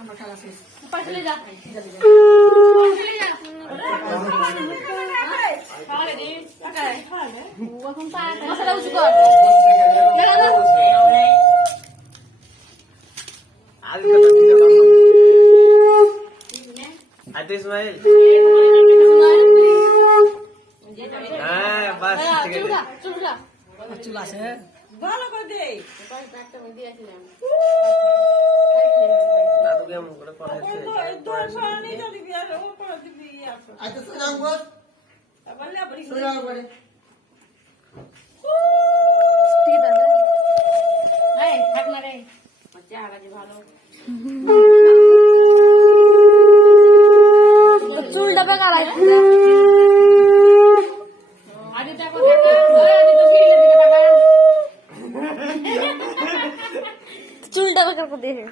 আমার খালা শেষ পাশে যা মশলা উঁচু কর आते इस्माइल हाँ बस ठीक है চুলা আছে ভালো করে দে ना तो क्या मुझे पढ़ा है তোর সরানি তো দিবি আর ও পড়া দিবি আসো আচ্ছা সুনাম বল বললে আপনি সুনাম বলে ঠিক আছে এই থাক না রে বাচ্চা আগাজি ভালো চুলটা বেকার আছে আদি দেখো দেখা আদি তো ফিরে দিকে টাকা চুলটা বেকার করে দে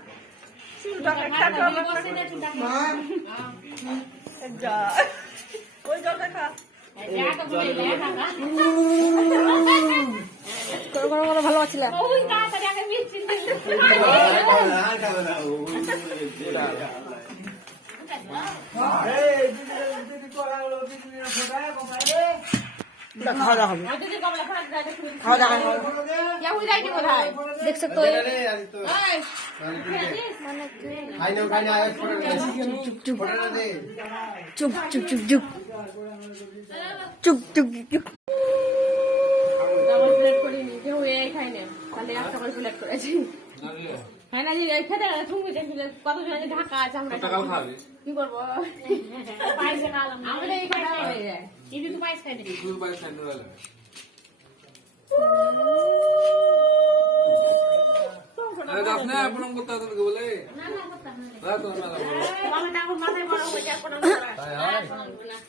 চুলটা কাটা মা যা ওই জল দেখা যা তো বলে লে টাকা কোনো ভালো আছিল ওই তাড়াতাড়ি আগে মিষ্টি খাওয়া দাওয়া হবে আদি যে কমলা খাওয়া যায় খাওয়া দাওয়া হবে ইয়া হই যায় কি কোথায় দেখছ তো এই চুপ চুপ চুপ চুপ চুপ চুপ চুপ ডাবল প্লেট করি নি কেউ এই খাই না তাহলে একটা করে প্লেট করেছি হ্যাঁ না যে এই খেতে তুমি দেখলে কত জন ঢাকা আছে আমরা কি করব পাইছে কালাম আমরা এই খাই হয়ে যায় এই তো পাইছে খাই দিই আপনি আপনার কথা বলে না না কথা না না তো না আমরা ডাবল মাথায় বড় হয়ে যায় কোন না